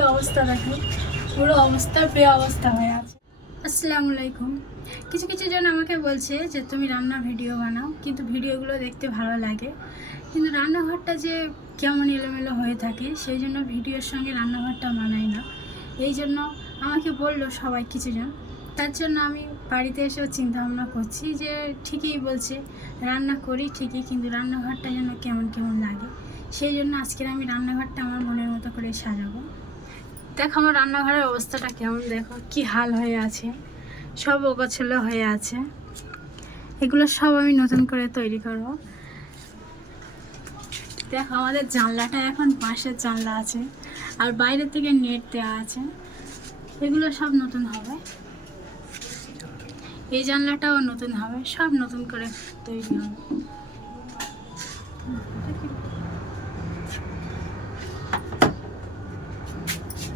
অবস্থা দেখো? পুরো অবস্থা বে অবস্থা হয়ে আছে। আসসালামু আলাইকুম। কিছু কিছু জন আমাকে বলছে যে, তুমি রান্না ভিডিও বানাও। কিন্তু ভিডিওগুলো দেখতে ভালো লাগে। কিন্তু রান্নাঘরটা যে কেমন এলোমেলো হয়ে থাকে, সেই জন্য ভিডিওর সঙ্গে রান্নাঘরটা মানায় না। এই জন্য আমাকে বলল সবাই কিছুজন তার জন্য আমি বাড়িতে এসেও চিন্তা ভাবনা করছি যে, ঠিকই বলছে, রান্না করি ঠিকই, কিন্তু রান্নাঘরটা যেন কেমন কেমন লাগে। সেই জন্য আজকের আমি রান্নাঘরটা আমার মনের মতো করে সাজাবো। দেখো আমার রান্নাঘরের অবস্থাটা কেমন, দেখো কি হাল হয়ে আছে, সব ওগোছলো হয়ে আছে। এগুলো সব আমি নতুন করে তৈরি করব। দেখো আমাদের জানলাটা এখন পাশের জানলা আছে, আর বাইরে থেকে নেট দেওয়া আছে। এগুলো সব নতুন হবে। এই জানলাটাও নতুন হবে, সব নতুন করে তৈরি হবে।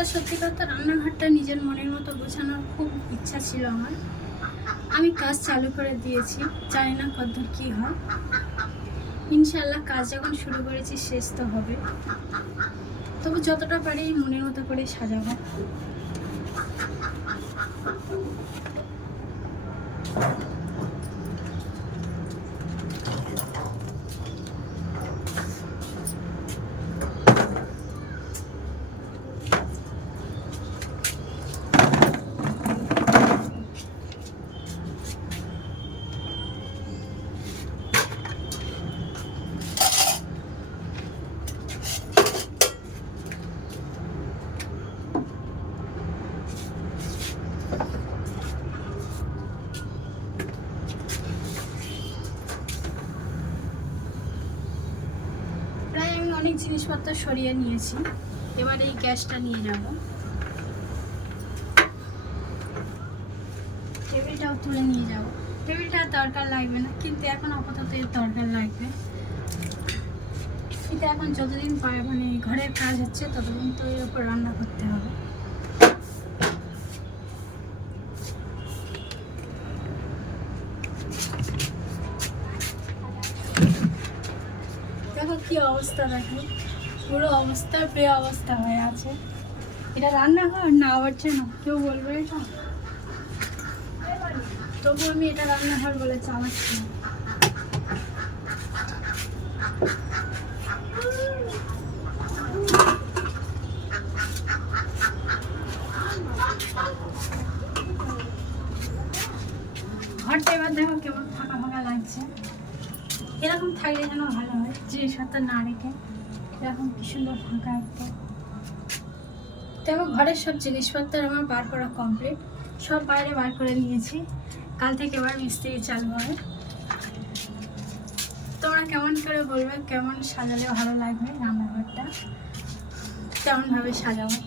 যেটা সত্যি কথা, রান্নাঘরটা নিজের মনের মতো গোছানোর খুব ইচ্ছা ছিল আমার। আমি কাজ চালু করে দিয়েছি, জানি না কতদূর কী হয়। ইনশাল্লাহ কাজ যখন শুরু করেছি, শেষ তো হবে। তবু যতটা পারি মনের মতো করে সাজাবো। প্রায় আমি অনেক জিনিসপত্র সরিয়ে নিয়েছি। এবার এই গ্যাসটা নিয়ে যাব টেবিলটাও তুলে নিয়ে যাব। টেবিলটা দরকার লাগবে না, কিন্তু এখন আপাতত এর দরকার লাগবে। কিন্তু এখন যতদিন মানে ঘরের কাজ হচ্ছে, ততদিন তো এর উপর রান্না করতে হবে। দেখো কি অবস্থা, দেখো। পুরো অবস্থা বে অবস্থা হয়ে আছে। এটা রান্নাঘর? না, আবার যেন কেউ বলবে এটা। তবু আমি এটা রান্নাঘর বলে চালাচ্ছি। না। ঘরটা এবার দেখো কেমন ফাঁকা ফাঁকা লাগছে। এরকম থাকলে যেন ভালো হয়, যে জিনিসপত্র না রেখে, এরকম কি সুন্দর ফাঁকা একটা। দেখো, ঘরের সব জিনিসপত্র আমার বার করা কমপ্লিট সব বাইরে বার করে নিয়েছি। কাল থেকে এবার মিস্ত্রি চালু হবে। তোমরা কেমন করে বলবে, কেমন সাজালে ভালো লাগবে রান্নাঘরটা? কেমনভাবে সাজাবো?